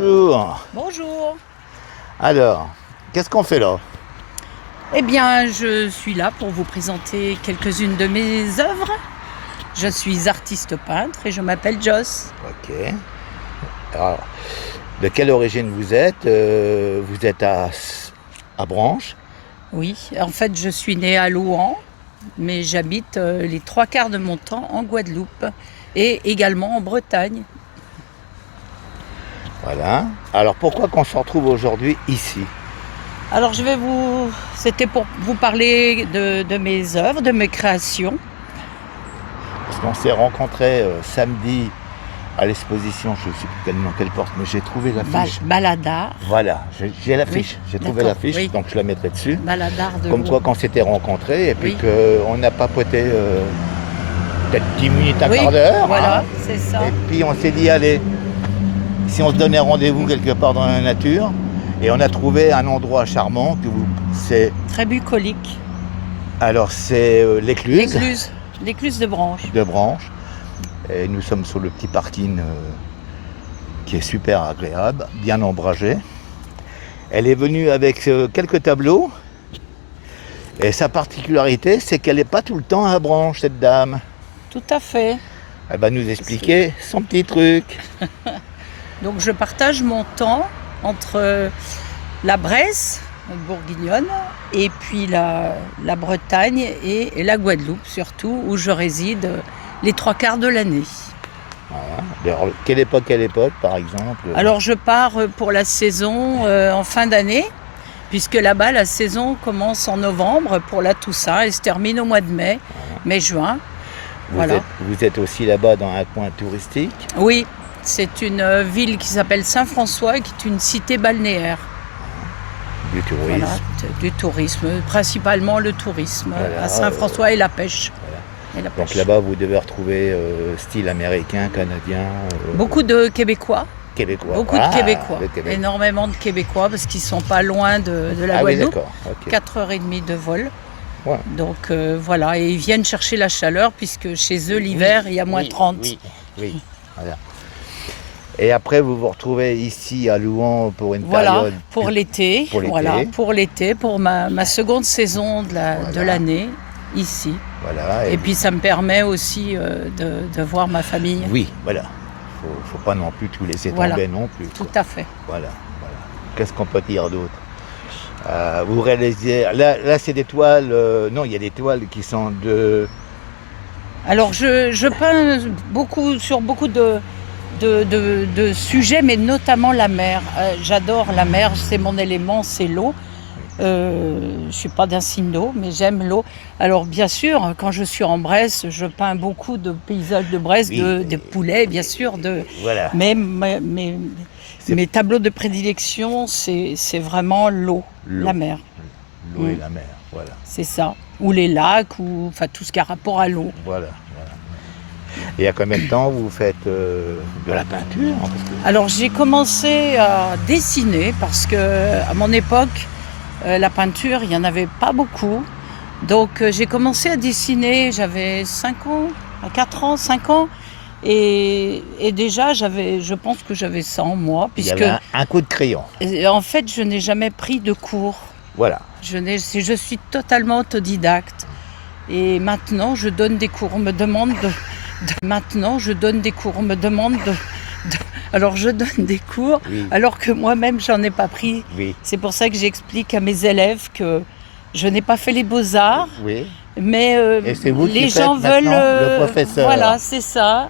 Bonjour. Bonjour. Alors, qu'est-ce qu'on fait là? Eh bien, je suis là pour vous présenter quelques-unes de mes œuvres. Je suis artiste peintre et je m'appelle Joss. Ok. Alors, de quelle origine vous êtes? Vous êtes à Branches. Oui, en fait, je suis née à Louhans, mais j'habite les 3/4 de mon temps en Guadeloupe et également en Bretagne. Voilà. Alors, pourquoi qu'on se retrouve aujourd'hui ici? Alors, c'était pour vous parler de mes œuvres, de mes créations. Parce qu'on s'est rencontrés samedi à l'exposition, je ne sais plus dans quelle porte, mais j'ai trouvé l'affiche. Baladar. Voilà, j'ai l'affiche. Oui, J'ai trouvé d'accord, l'affiche, oui. donc je la mettrai dessus. Baladar de Comme quoi, Louhans. qu'on s'était rencontrés et puis Oui. qu'on a papoté peut-être 10 minutes, un Oui, quart d'heure. voilà, hein. c'est ça. Et puis on s'est dit, allez, si on se donnait rendez-vous quelque part dans la nature, et on a trouvé un endroit charmant, c'est Très bucolique. l'écluse L'écluse de Branches. de Branches. Et nous sommes sur le petit parking qui est super agréable, bien ombragé. Elle est venue avec quelques tableaux. Et sa particularité, c'est qu'elle n'est pas tout le temps à Branches, cette dame. Tout à fait. Elle va nous expliquer son petit truc. Donc je partage mon temps entre la Bresse bourguignonne et puis la Bretagne et la Guadeloupe surtout, où je réside les 3/4 de l'année. Voilà. Alors, quelle époque, par exemple? Alors je pars pour la saison en fin d'année, puisque là-bas la saison commence en novembre pour la Toussaint et se termine au mois de mai, mai-juin. Voilà. Vous êtes aussi là-bas dans un coin touristique? Oui, c'est une ville qui s'appelle Saint-François et qui est une cité balnéaire. Du tourisme. Voilà, du tourisme, principalement le tourisme Voilà, à Saint-François et la pêche. Voilà. Et la Donc pêche. là-bas, vous devez retrouver style américain, canadien. Beaucoup de Québécois, Québécois. beaucoup Ah, de Québécois, le Québec. énormément de Québécois parce qu'ils sont pas loin de la Ah oui, Guadeloupe, d'accord. Ok. 4h30 de vol. Ouais. Donc voilà, et ils viennent chercher la chaleur puisque chez eux l'hiver il y a moins 30. Oui. Voilà. Et après, vous vous retrouvez ici à Louhans pour une Voilà, période. pour l'été, pour l'été. voilà, pour l'été, pour ma seconde saison de Voilà. l'année ici. Voilà. Et puis ça me permet aussi de voir ma famille. Oui, voilà. Faut pas non plus tout laisser Voilà. tomber non plus. Tout à fait. Voilà. Qu'est-ce qu'on peut dire d'autre? Vous réalisez. Là c'est des toiles. Non, il y a des toiles qui sont de. Alors je peins sur beaucoup de sujets, mais notamment la mer. J'adore la mer, c'est mon élément, c'est l'eau. Je ne suis pas d'un signe d'eau, mais j'aime l'eau. Alors bien sûr, quand je suis en Bresse, je peins beaucoup de paysages de Bresse, Oui, de poulets, bien sûr. Voilà. Mais mes tableaux de prédilection, c'est vraiment l'eau, la mer. L'eau et la mer, voilà. C'est ça. Ou les lacs, ou enfin tout ce qui a rapport à l'eau. Voilà. Et à combien de temps vous faites de la peinture? Alors j'ai commencé à dessiner parce que à mon époque, la peinture, il n'y en avait pas beaucoup. Donc j'ai commencé à dessiner, j'avais 5 ans, 4 ans, 5 ans. Et déjà, je pense que j'avais ça en moi. Il y Puisque avait un coup de crayon. en fait, je n'ai jamais pris de cours. Voilà. Je suis totalement autodidacte. Et maintenant, je donne des cours. On me demande Maintenant, je donne des cours. On me demande Alors, je donne des cours, Oui. alors que moi-même, j'en ai pas pris. Oui. C'est pour ça que j'explique à mes élèves que je n'ai pas fait les beaux-arts, Oui. mais Et c'est vous les qui gens faites veulent. maintenant le professeur. Voilà, c'est ça.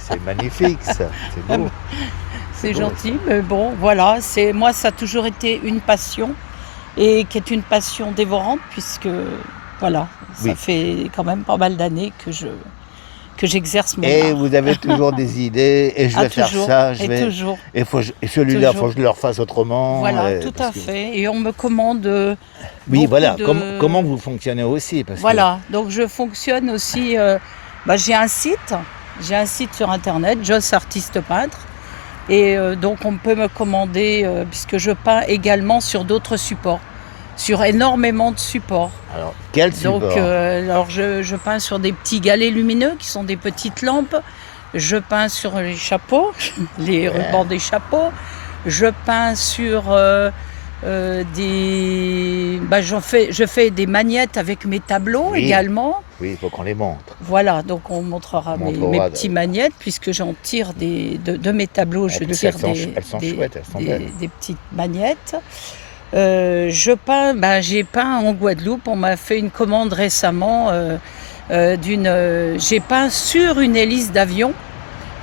C'est magnifique, ça. C'est beau. C'est beau, gentil, mais bon, voilà. Moi, ça a toujours été une passion, et qui est une passion dévorante, puisque, voilà, ça Oui. fait quand même pas mal d'années que j'exerce mon Et art. vous avez toujours des idées, et je vais faire toujours, ça, toujours. et celui-là, il Toujours. faut que je le refasse autrement. Voilà, tout à fait. Et on me commande. Oui, beaucoup voilà. de- Comment vous fonctionnez aussi parce Voilà, donc je fonctionne aussi. J'ai un site sur internet, Joss Artiste Peintre. Et donc on peut me commander, puisque je peins également sur d'autres supports, sur énormément de supports. Alors, quel support? Donc alors je peins sur des petits galets lumineux qui sont des petites lampes. Je peins sur les chapeaux, les Ouais. rubans des chapeaux. Je peins sur je fais des magnettes avec mes tableaux Oui. également. Oui, il faut qu'on les montre. Voilà, donc on montrera On mes montrera petits magnettes, puisque j'en tire de mes tableaux, En je plus, tire elles sont chouettes, elles sont belles. des petites magnettes. Je peins, j'ai peint en Guadeloupe, on m'a fait une commande récemment j'ai peint sur une hélice d'avion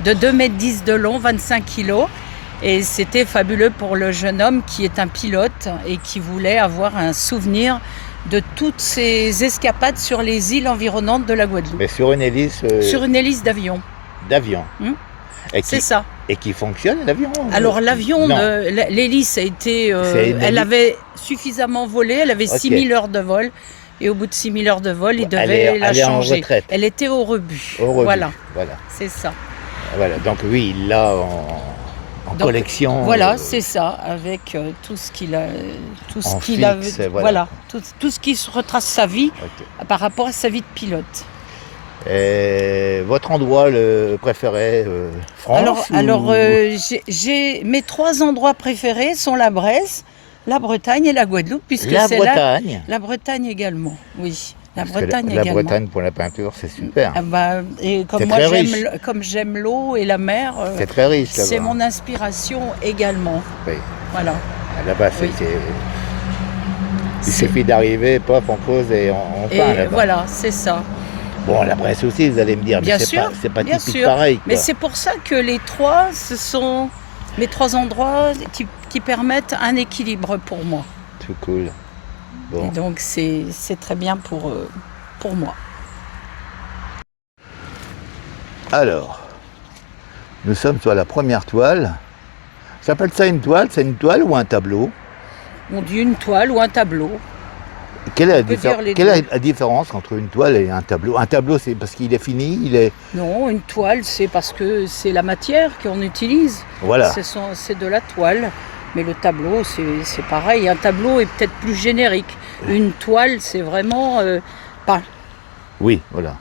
de 2,10 m de long, 25 kg. Et c'était fabuleux pour le jeune homme qui est un pilote et qui voulait avoir un souvenir de toutes ces escapades sur les îles environnantes de la Guadeloupe. Mais sur une hélice Sur une hélice d'avion. d'avion. C'est ça. Et qui fonctionne, l'avion? Alors l'avion, Non. l'hélice a été... elle avait suffisamment volé, elle avait Ok. 6000 heures de vol. Et au bout de 6000 heures de vol, il Elle devait la est en changer. retraite. Elle était au rebut. Au rebut. Voilà, Voilà. c'est ça. Voilà. Donc oui, il l'a en Donc, collection. Voilà, c'est ça, avec tout ce qu'il a, En fixe, voilà. tout ce qui se retrace sa vie Ok. par rapport à sa vie de pilote. Et votre endroit le préféré, France Alors, j'ai mes 3 endroits préférés sont la Bresse, la Bretagne et la Guadeloupe, puisque la c'est Bretagne. la Bretagne également, oui. La Parce que Bretagne la également. Bretagne pour la peinture, c'est super. Et comme C'est moi très riche. comme j'aime l'eau et la mer, C'est très riche là-bas. c'est mon inspiration également. Oui. Voilà. Là-bas, Oui. Il suffit d'arriver, pop, on pose et on peint Et là-bas. voilà, c'est ça. Bon, la Bresse aussi, vous allez me dire, Bien mais sûr, c'est pas bien typique sûr. pareil. Mais Quoi. c'est pour ça que les 3, ce sont mes 3 endroits qui permettent un équilibre pour moi. Tout cool. Bon. Et donc c'est très bien pour moi. Alors, nous sommes sur la première toile. J'appelle ça une toile, c'est une toile ou un tableau? On dit une toile ou un tableau. Quelle est, peut dire les quelle est deux. la différence entre une toile et un tableau? Un tableau, c'est parce qu'il est fini, Non, une toile, c'est parce que c'est la matière qu'on utilise. Voilà. C'est de la toile. Mais le tableau, c'est pareil. Un tableau est peut-être plus générique. Une toile, c'est vraiment peint. Oui, voilà.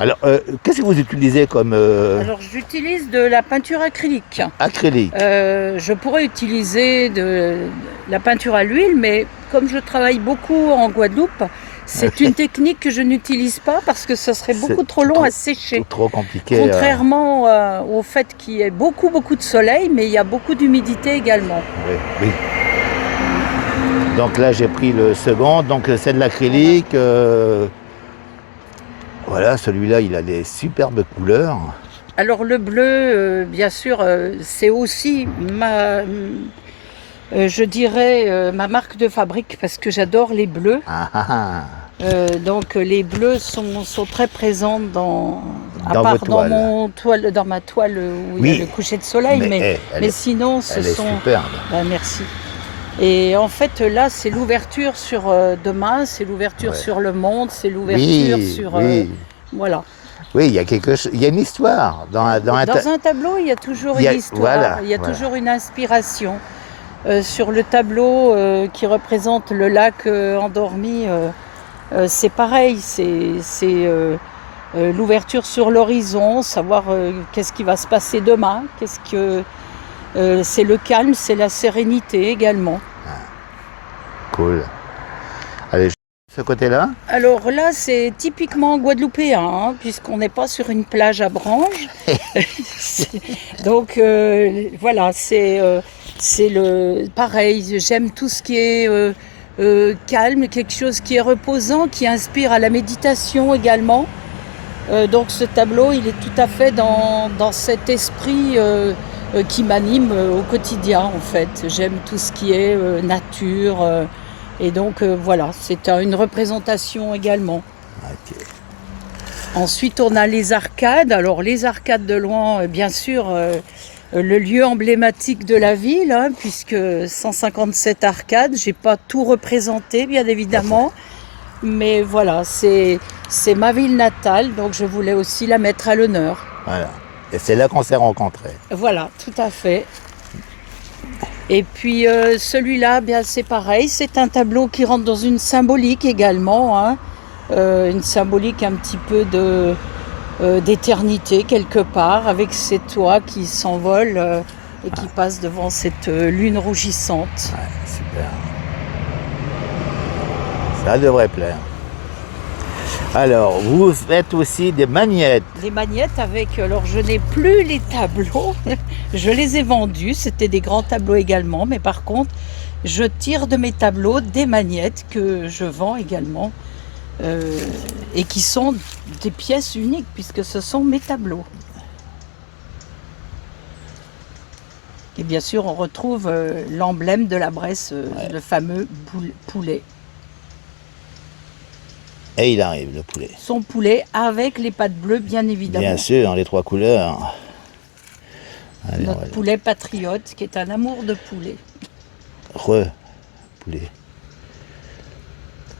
Alors, qu'est-ce que vous utilisez comme Alors, j'utilise de la peinture acrylique. acrylique? Je pourrais utiliser de la peinture à l'huile, mais comme je travaille beaucoup en Guadeloupe, c'est une technique que je n'utilise pas parce que ce serait beaucoup C'est trop long à sécher. Trop compliqué. Contrairement au fait qu'il y ait beaucoup de soleil, mais il y a beaucoup d'humidité également. Oui, oui. Donc là, j'ai pris le second. Donc c'est de l'acrylique. Voilà, celui-là, il a des superbes couleurs. Alors le bleu, bien sûr, c'est aussi je dirais, ma marque de fabrique parce que j'adore les bleus. Ah, ah, ah. Donc les bleus sont très présents Dans vos toiles. dans ma toile où il Oui, y a le coucher de soleil, mais elle est, sinon ce elle est sont... superbe. Merci. Et en fait là c'est l'ouverture sur demain, c'est l'ouverture Ouais. sur le monde, c'est l'ouverture Oui, sur... oui. voilà. Oui, il y a quelque chose, il y a une histoire dans un Dans un tableau, il y a toujours Il y a- une histoire, voilà, il y a voilà. toujours une inspiration. Sur le tableau qui représente le lac endormi, c'est pareil, c'est l'ouverture sur l'horizon, savoir qu'est-ce qui va se passer demain, c'est le calme, c'est la sérénité également. cool. Allez, ce côté-là. Alors là, c'est typiquement guadeloupéen, hein, puisqu'on n'est pas sur une plage à Branches. Donc voilà, c'est le pareil. J'aime tout ce qui est calme, quelque chose qui est reposant, qui inspire à la méditation également. Donc ce tableau, il est tout à fait dans cet esprit qui m'anime au quotidien en fait. J'aime tout ce qui est nature. Et donc voilà, c'est une représentation également. Ok. Ensuite, on a les arcades. Alors les arcades de Louhans, bien sûr, le lieu emblématique de la ville, hein, puisque 157 arcades. J'ai pas tout représenté, bien évidemment. Mais voilà, c'est ma ville natale, donc je voulais aussi la mettre à l'honneur. Voilà. Et c'est là qu'on s'est rencontrés. Voilà, tout à fait. Et puis celui-là, bien c'est pareil, c'est un tableau qui rentre dans une symbolique également, hein. Une symbolique un petit peu d'éternité quelque part, avec ces toits qui s'envolent et qui passent devant cette lune rougissante. Ouais, super. Ça devrait plaire. Alors, vous faites aussi des magnettes. Les magnettes avec, alors je n'ai plus les tableaux, je les ai vendus, c'était des grands tableaux également, mais par contre, je tire de mes tableaux des magnettes que je vends également et qui sont des pièces uniques puisque ce sont mes tableaux. Et bien sûr, on retrouve l'emblème de la Bresse, le fameux poulet. Et il arrive, le poulet. Son poulet avec les pattes bleues, bien évidemment. Bien sûr, les 3 couleurs. Allez, Notre poulet patriote, qui est un amour de poulet. Poulet.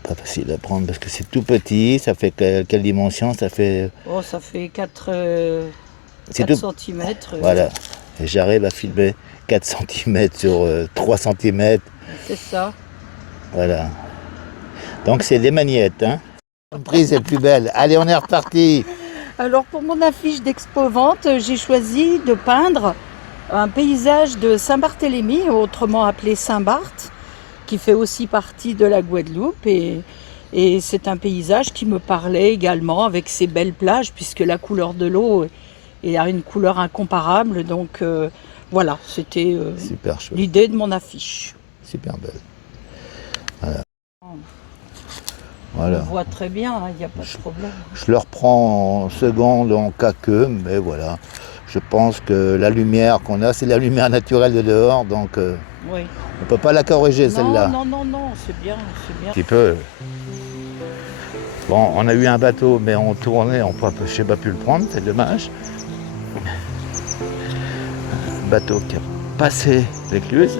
Pas facile à prendre parce que c'est tout petit. Ça fait quelle dimension? Ça fait... Oh, ça fait 4 tout... cm. Voilà. Et j'arrive à filmer 4 cm sur 3 cm. C'est ça. Voilà. Donc c'est des magnettes, hein. La prise est plus belle. Allez, on est reparti. Alors pour mon affiche d'expo-vente, j'ai choisi de peindre un paysage de Saint-Barthélemy, autrement appelé Saint-Barth, qui fait aussi partie de la Guadeloupe. Et c'est un paysage qui me parlait également avec ses belles plages, puisque la couleur de l'eau a une couleur incomparable. Donc voilà, c'était l'idée de mon affiche. Super belle. Voilà. Voilà. On voit très bien, il n'y a pas de problème. Je le reprends en seconde, en cas que, mais voilà. Je pense que la lumière qu'on a, c'est la lumière naturelle de dehors, donc oui. On ne peut pas la corriger, celle-là. Non, c'est bien, c'est bien. Un petit peu. Bon, on a eu un bateau, mais on tournait, je n'ai pas pu le prendre, c'est dommage. Un bateau qui a passé l'écluse.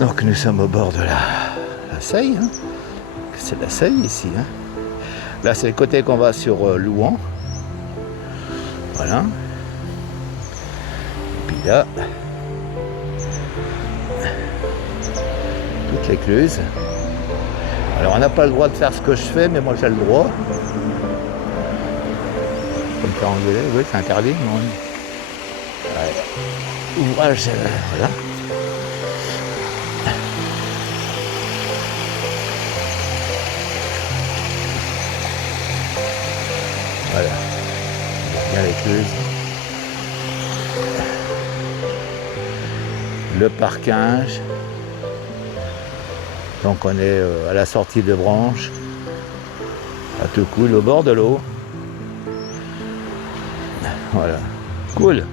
Donc nous sommes au bord de la Seille. Hein. C'est la Seille ici. Hein. Là, c'est le côté qu'on va sur Louan. Voilà. Et puis là, toute l'écluse. Alors, on n'a pas le droit de faire ce que je fais, mais moi j'ai le droit. Comme faire engueuler, oui, c'est interdit. Non. Ouais. Ouvrage, voilà. Voilà, bien l'écluse. Le parquinge. Donc on est à la sortie de Branche, à tout cool, au bord de l'eau. Voilà, cool.